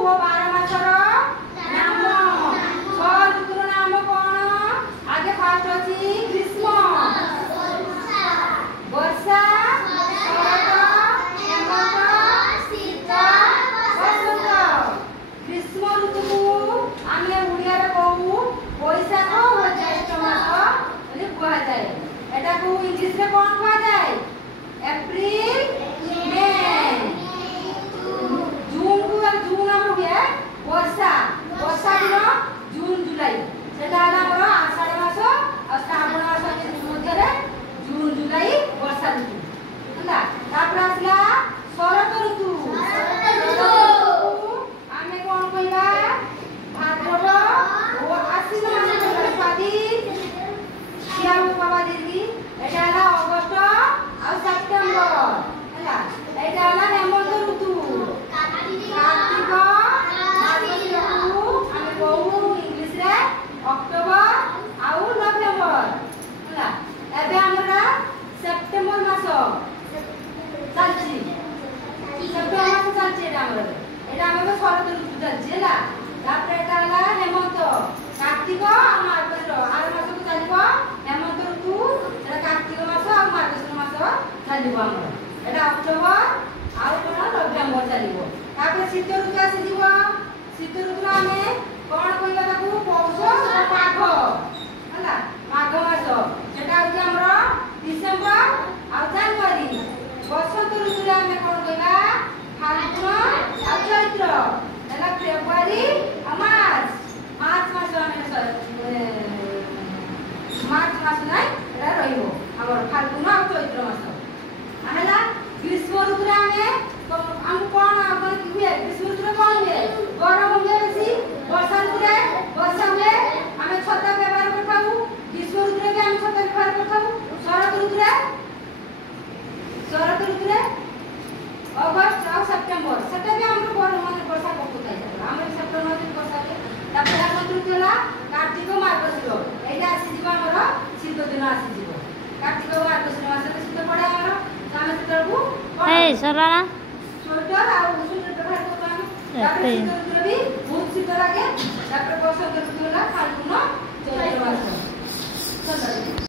ଓ 12 ମାସର ନାମ। 6 ଋତୁର ନାମ କଣ? ଆଗେ ଫାଷ୍ଟ ଅଛି ଗ୍ରୀଷ୍ମ, ବର୍ଷା, ଶରତ, ହେମନ୍ତ, ଶୀତ, ବସନ୍ତ। ଗ୍ରୀଷ୍ମ ଋତୁକୁ ଆମେ ଓଡ଼ିଆରେ କହୁ ବୈଶାଖ ଓ ଜ୍ୟେଷ୍ଠ ମାସ ବୋଲି କୁହାଯାଏ। ଏଟାକୁ ଇଂଲିଶରେ କଣ କୁହାଯାଏ? ଏପ୍ରିଲ, ମେ। ଜୁନ ଆମର ହୁଏ ବର୍ଷା। ବର୍ଷା ଦିନ ଜୁନ ଜୁଲାଇ। ସେଟା ହେଲା ଆମର ଆଷାଢ଼ ମାସ ଆଉ ଶ୍ରାବଣ ମାସ ମଧ୍ୟରେ ଜୁନ ଜୁଲାଇ ବର୍ଷା ଋତୁ ହେଲା। ତାପରେ ଆସିଲା ଶରତ ଋତୁ। ଆମେ କଣ କହିବା? ଭାଦ୍ରବ ଓ ଆଶ୍ଵିନ ମାସ ସ୍ୱାଧୀନ ଶିଆଳୁ ବାବା ଦିଦି। ଏଟା ହେଲା ଅଗଷ୍ଟ ଆଉ ସେପ୍ଟେମ୍ବର ହେଲା। ଏଟା ହେଲା ହେମନ୍ତ ଋତୁ। କାର୍ତ୍ତିକ ମାର୍ଗଶିରକୁ ଆମେ କହୁ ଇଂଲିଶରେ ଅକ୍ଟୋବର ଆଉ ନଭେମ୍ବର ହେଲା। ଏବେ ଆମର ସେପ୍ଟେମ୍ବର ମାସ ଚାଲିଛି। ସେପ୍ଟେମ୍ବର ମାସ ଚାଲିଛି ଏଟା ଆମର। ଏଟା ଆମର ଶରତ ଋତୁ ଚାଲିଛି ହେଲା। ତାପରେ ଏଟା ହେଲା ହେମନ୍ତ। କାର୍ତ୍ତିକ ଆଉ ମାର୍ଗଶିର ଆର ମାସକୁ ଚାଲିବ ହେମନ୍ତ ଋତୁ। ଏଟା କାର୍ତ୍ତିକ ମାସ ଆଉ ମାର୍ଗଶିର ମାସ ଚାଲିବ ଆମର। ଏଟା ଅକ୍ଟୋବର ଆଉ କଣ ନଭେମ୍ବର ଚାଲିବ। ତାପରେ ଶୀତ ଋତୁ ଆସିଯିବ। ଶୀତ ଋତୁରେ ଆମେ କଣ କହିବା ତାକୁ? ପୌଷ ମାଘ ହେଲା। ମାଘ ମାସ ସେଟା ହଉଛି ଆମର ଡିସେମ୍ବର ଆଉ ଜାନୁଆରୀ। ବସନ୍ତ ଋତୁରେ ଆମେ କଣ କହିବା? ଫାଲଗୁନ ଆଉ ଚୈତ୍ର ହେଲା। ଫେବୃଆରୀ ଆଉ ମାର୍ଚ୍ଚ। ମାର୍ଚ୍ଚ ମାସ ଆମେ ମାର୍ଚ୍ଚ ମାସ ନାଇଁ ଏଟା ରହିବ ଆମର ଫାଲଗୁନ ଆଉ ଚୈତ୍ର ମାସ ହେଲା। ଗ୍ରୀଷ୍ମ ଋତୁରେ ଆମେ ଆମକୁ କଣ ହୁଏ? ଗ୍ରୀଷ୍ମ ଋତୁରେ କଣ ହୁଏ? ଗରମ ହୁଏ ବେଶୀ। ବର୍ଷା ଋତୁରେ ବର୍ଷା ହୁଏ। ଆମେ ଛତା ବ୍ୟବହାର କରିଥାଉ। ଗ୍ରୀଷ୍ମ ଋତୁରେ ବି ଆମେ ଛତା ବ୍ୟବହାର କରିଥାଉ। ଶରତ ଋତୁରେ ଅଗଷ୍ଟ ଆଉ ସେପ୍ଟେମ୍ବର ସେଟା ବି ଆମର ବର୍ଷା ପକଉଥାଏ। ଆମର ସେପ୍ଟେମ୍ବର ମାସରେ ବର୍ଷା ହୁଏ। ତାପରେ ହେମନ୍ତ ଋତୁ ହେଲା କାର୍ତ୍ତିକ ମାର୍ଗଶିର। ଏଇଟା ଆସିଯିବ ଆମର ଶୀତ ଦିନ ଆସିଯିବ। କାର୍ତ୍ତିକ ମାର୍ଗଶିର ମାସରେ ଶୀତ ପଡେ ଆମର। ଆମେ ସେତେବେଳକୁ ସ୍ୱେଟର ଆଉ ସୁଇଟର ବ୍ୟବହାର କରୁଛୁ ଆମେ। ତାପରେ ଶୀତ ଋତୁରେ ବି ବହୁତ ଶୀତ ଲାଗେ। ତାପରେ ବସନ୍ତ ଋତୁ ହେଲା ଫାଲଗୁନ ଚୈତ୍ର ମାସ।